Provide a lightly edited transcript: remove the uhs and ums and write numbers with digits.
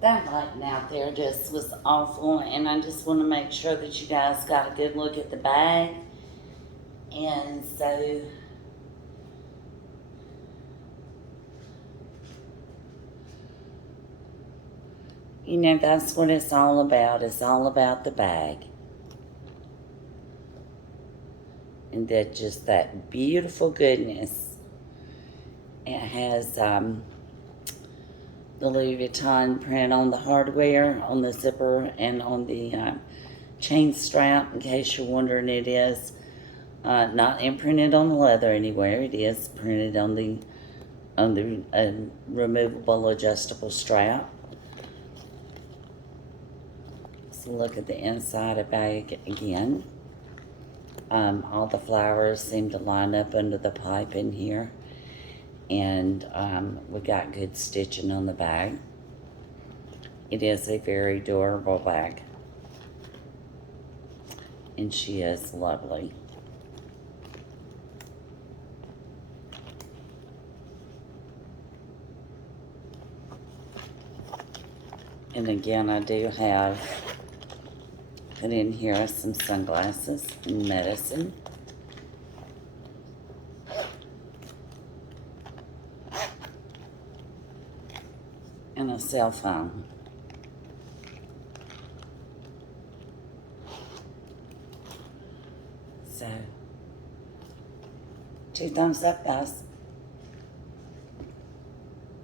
That lighting out there just was awful, and I just want to make sure that you guys got a good look at the bag. And so, you know, that's what it's all about. It's all about the bag. And that just that beautiful goodness. It has the Louis Vuitton print on the hardware, on the zipper, and on the chain strap. In case you're wondering, it is not imprinted on the leather anywhere. It is printed on the removable adjustable strap. So look at the inside of the bag again. All the flowers seem to line up under the pipe in here. And we got good stitching on the bag. It is a very durable bag. And she is lovely. And again, I do have put in here some sunglasses and medicine. And a cell phone. So, 2 thumbs up, guys.